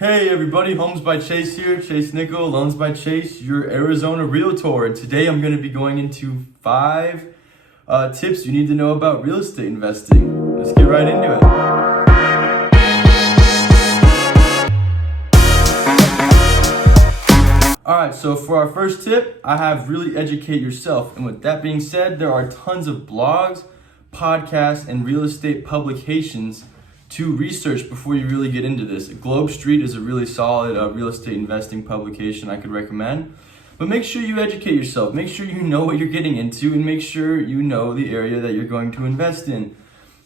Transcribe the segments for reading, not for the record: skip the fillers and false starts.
Hey everybody, Homes by Chase here, Chase Nickel, Loans by Chase, your Arizona Realtor. And today I'm going to be going into 5 tips you need to know about real estate investing. Let's get right into it. Alright, so for our first tip, I have really educate yourself. And with that being said, there are tons of blogs, podcasts, and real estate publications to research before you really get into this. Globe Street is a really solid real estate investing publication I could recommend. But make sure you educate yourself. Make sure you know what you're getting into and make sure you know the area that you're going to invest in.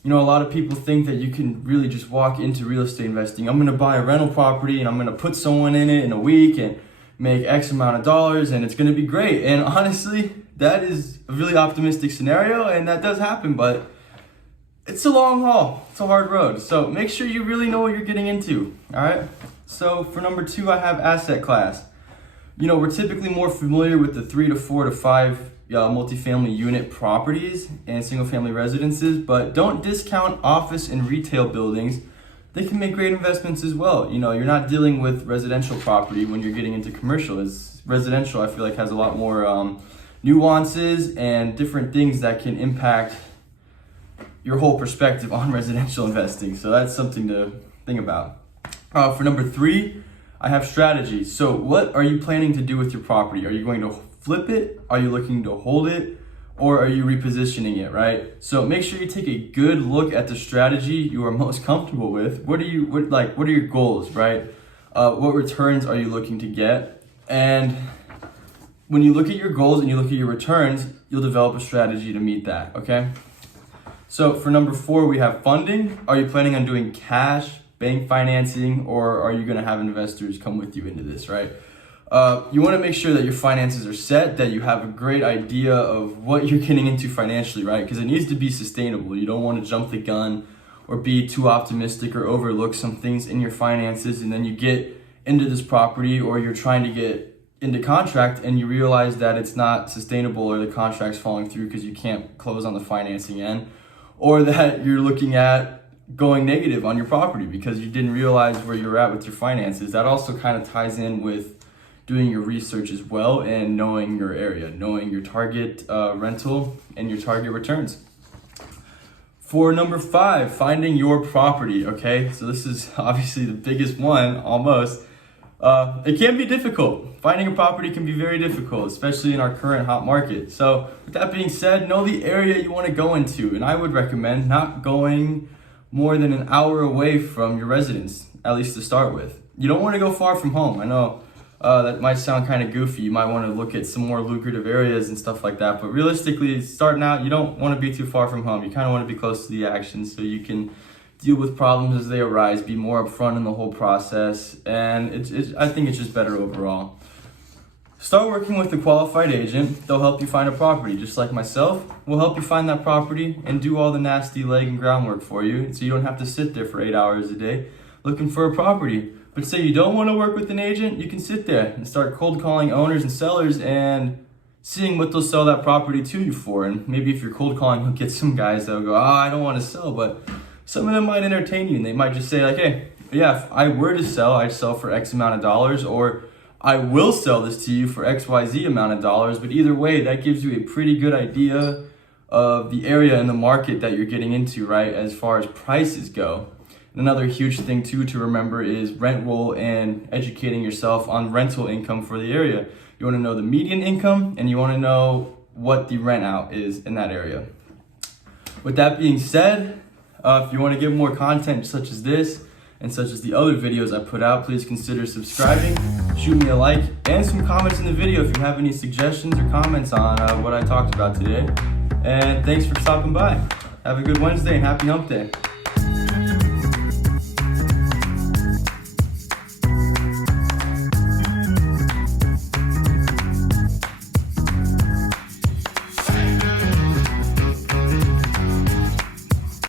You know, a lot of people think that you can really just walk into real estate investing. I'm going to buy a rental property and I'm going to put someone in it in a week and make X amount of dollars and it's going to be great. And honestly, that is a really optimistic scenario and that does happen, but it's a long haul. It's a hard road. So make sure you really know what you're getting into. All right. So for number 2, I have asset class. You know, we're typically more familiar with the 3 to 4 to 5 multifamily unit properties and single family residences, but don't discount office and retail buildings. They can make great investments as well. You know, you're not dealing with residential property when you're getting into commercial. It's residential, I feel like, has a lot more nuances and different things that can impact your whole perspective on residential investing. So that's something to think about. For number 3, I have strategy. So what are you planning to do with your property? Are you going to flip it? Are you looking to hold it? Or are you repositioning it, right? So make sure you take a good look at the strategy you are most comfortable with. What are your goals, right? What returns are you looking to get? And when you look at your goals and you look at your returns, you'll develop a strategy to meet that, okay? So for number 4, we have funding. Are you planning on doing cash, bank financing, or are you going to have investors come with you into this, right? You want to make sure that your finances are set, that you have a great idea of what you're getting into financially, right? Because it needs to be sustainable. You don't want to jump the gun or be too optimistic or overlook some things in your finances, and then you get into this property or you're trying to get into contract and you realize that it's not sustainable or the contract's falling through because you can't close on the financing end. Or that you're looking at going negative on your property because you didn't realize where you're at with your finances. That also kind of ties in with doing your research as well and knowing your area, knowing your target rental and your target returns. For number 5, finding your property, okay? So this is obviously the biggest one, almost. It can be difficult. Finding a property can be very difficult, especially in our current hot market. So with that being said, know the area you want to go into. And I would recommend not going more than an hour away from your residence, at least to start with. You don't want to go far from home. I know that might sound kind of goofy. You might want to look at some more lucrative areas and stuff like that. But realistically, starting out, you don't want to be too far from home. You kind of want to be close to the action so you can deal with problems as they arise, be more upfront in the whole process, and I think it's just better overall. Start working with a qualified agent. They'll help you find a property, just like myself. We'll help you find that property and do all the nasty leg and groundwork for you, so you don't have to sit there for 8 hours a day looking for a property. But say you don't want to work with an agent, you can sit there and start cold calling owners and sellers and seeing what they'll sell that property to you for. And maybe if you're cold calling, you'll get some guys that'll go, I don't want to sell, but some of them might entertain you and they might just say like, hey, yeah, if I were to sell, I'd sell for X amount of dollars, or I will sell this to you for XYZ amount of dollars. But either way, that gives you a pretty good idea of the area and the market that you're getting into, right? As far as prices go. Another huge thing too to remember is rent roll and educating yourself on rental income for the area. You want to know the median income and you want to know what the rent out is in that area. With that being said, if you want to get more content such as this and such as the other videos I put out, please consider subscribing, shoot me a like, and some comments in the video if you have any suggestions or comments on what I talked about today. And thanks for stopping by. Have a good Wednesday and happy hump day.